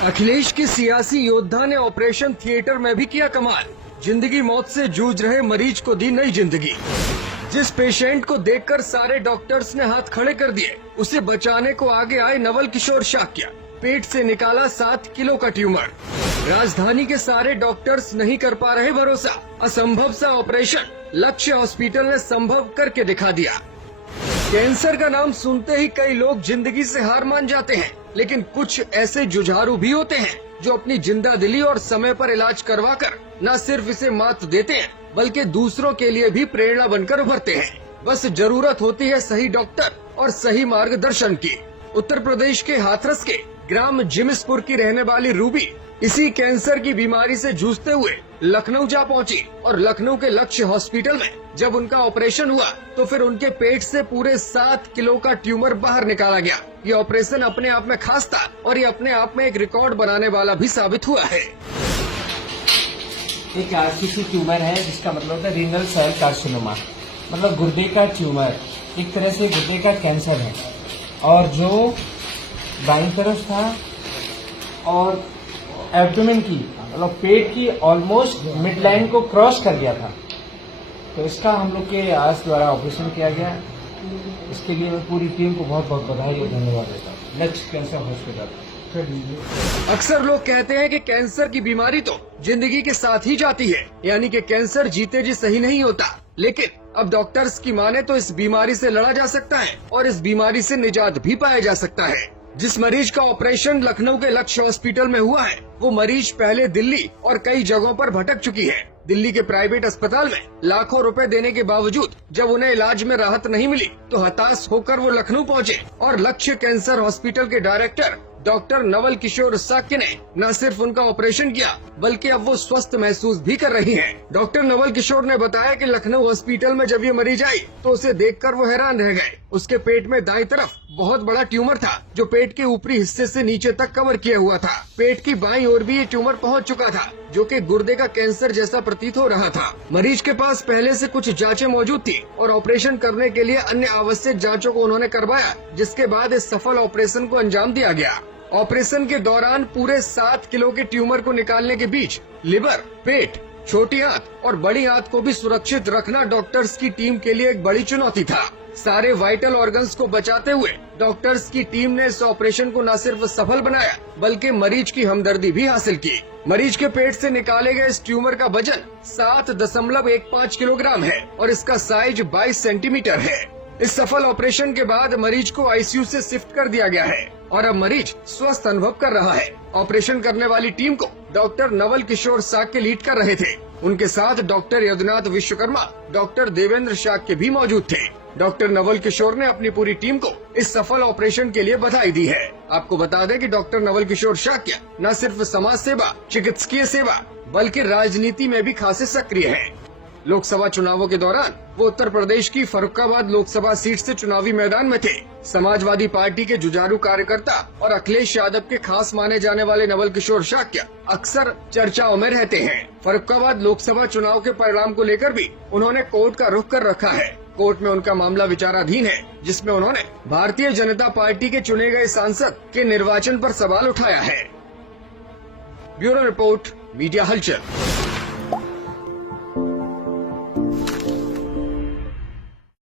अखिलेश की सियासी योद्धा ने ऑपरेशन थिएटर में भी किया कमाल। जिंदगी मौत से जूझ रहे मरीज को दी नई जिंदगी। जिस पेशेंट को देखकर सारे डॉक्टर्स ने हाथ खड़े कर दिए, उसे बचाने को आगे आए नवल किशोर शाक्य। पेट से निकाला 7 किलो का ट्यूमर। राजधानी के सारे डॉक्टर्स नहीं कर पा रहे भरोसा। असंभव सा ऑपरेशन लक्ष्य हॉस्पिटल ने संभव करके दिखा दिया। कैंसर का नाम सुनते ही कई लोग जिंदगी से हार मान जाते हैं, लेकिन कुछ ऐसे जुझारू भी होते हैं जो अपनी जिंदा दिली और समय पर इलाज करवाकर न सिर्फ इसे मात देते हैं, बल्कि दूसरों के लिए भी प्रेरणा बनकर उभरते हैं। बस जरूरत होती है सही डॉक्टर और सही मार्गदर्शन की। उत्तर प्रदेश के हाथरस के ग्राम जिमिसपुर की रहने वाली रूबी इसी कैंसर की बीमारी से जूझते हुए लखनऊ जा पहुंची और लखनऊ के लक्ष्य हॉस्पिटल में जब उनका ऑपरेशन हुआ तो फिर उनके पेट से पूरे 7 किलो का ट्यूमर बाहर निकाला गया। ये ऑपरेशन अपने आप में खास था और ये अपने आप में एक रिकॉर्ड बनाने वाला भी साबित हुआ है। एक आरसीसी ट्यूमर है जिसका मतलब होता है रीनल सेल कार्सिनोमा, मतलब गुर्दे का ट्यूमर। एक तरह से गुर्दे का कैंसर है और जो दाईं तरफ था और एब्डोमेन की मतलब पेट की ऑलमोस्ट मिड लाइन को क्रॉस कर गया था। तो इसका हम लोग के आज द्वारा ऑपरेशन किया गया। इसके लिए मैं पूरी टीम को बहुत बहुत बधाई और धन्यवाद देता हूँ। लक्ष्य कैंसर हॉस्पिटल। अक्सर लोग कहते हैं कि कैंसर की बीमारी तो जिंदगी के साथ ही जाती है, यानी कि कैंसर जीते जी सही नहीं होता। लेकिन अब डॉक्टर्स की माने तो इस बीमारी से लड़ा जा सकता है और इस बीमारी से निजात भी पाया जा सकता है। जिस मरीज का ऑपरेशन लखनऊ के लक्ष्य हॉस्पिटल में हुआ है, वो मरीज पहले दिल्ली और कई जगहों पर भटक चुकी है। दिल्ली के प्राइवेट अस्पताल में लाखों रुपए देने के बावजूद जब उन्हें इलाज में राहत नहीं मिली तो हताश होकर वो लखनऊ पहुंचे और लक्ष्य कैंसर हॉस्पिटल के डायरेक्टर डॉक्टर नवल किशोर शाक्य ने न सिर्फ उनका ऑपरेशन किया, बल्कि अब वो स्वस्थ महसूस भी कर रही हैं। डॉक्टर नवल किशोर ने बताया कि लखनऊ हॉस्पिटल में जब ये मरीज आई तो उसे देखकर वो हैरान रह गए। उसके पेट में दाईं तरफ बहुत बड़ा ट्यूमर था जो पेट के ऊपरी हिस्से से नीचे तक कवर किया हुआ था। पेट की बाईं ओर भी ये ट्यूमर पहुंच चुका था, जो कि गुर्दे का कैंसर जैसा प्रतीत हो रहा था। मरीज के पास पहले से कुछ जांचें मौजूद थी और ऑपरेशन करने के लिए अन्य आवश्यक जांचों को उन्होंने करवाया, जिसके बाद इस सफल ऑपरेशन को अंजाम दिया गया। ऑपरेशन के दौरान पूरे 7 किलो के ट्यूमर को निकालने के बीच लिवर, पेट, छोटी आंत और बड़ी आंत को भी सुरक्षित रखना डॉक्टर्स की टीम के लिए एक बड़ी चुनौती था। सारे वाइटल ऑर्गन्स को बचाते हुए डॉक्टर्स की टीम ने इस ऑपरेशन को न सिर्फ सफल बनाया, बल्कि मरीज की हमदर्दी भी हासिल की। मरीज के पेट से निकाले गए इस ट्यूमर का वजन 7.15 किलोग्राम है और इसका साइज 22 सेंटीमीटर है। इस सफल ऑपरेशन के बाद मरीज को आईसीयू से शिफ्ट कर दिया गया है और अब मरीज स्वस्थ अनुभव कर रहा है। ऑपरेशन करने वाली टीम को डॉक्टर नवल किशोर शाक्य लीड कर रहे थे। उनके साथ डॉक्टर यदुनाथ विश्वकर्मा, डॉक्टर देवेंद्र शाक्य भी मौजूद थे। डॉक्टर नवल किशोर ने अपनी पूरी टीम को इस सफल ऑपरेशन के लिए बधाई दी है। आपको बता दें कि डॉक्टर नवल किशोर शाक्य न सिर्फ समाज सेवा, चिकित्सकीय सेवा, बल्कि राजनीति में भी खासे सक्रिय हैं। लोकसभा चुनावों के दौरान वो उत्तर प्रदेश की फर्रुखाबाद लोकसभा सीट से चुनावी मैदान में थे। समाजवादी पार्टी के जुझारू कार्यकर्ता और अखिलेश यादव के खास माने जाने वाले नवल किशोर शाक्य अक्सर चर्चाओं में रहते हैं। फर्रुखाबाद लोकसभा चुनाव के परिणाम को लेकर भी उन्होंने कोर्ट का रुख कर रखा है। कोर्ट में उनका मामला विचाराधीन है, जिसमें उन्होंने भारतीय जनता पार्टी के चुने गए सांसद के निर्वाचन पर सवाल उठाया है। ब्यूरो रिपोर्ट, मीडिया हलचल।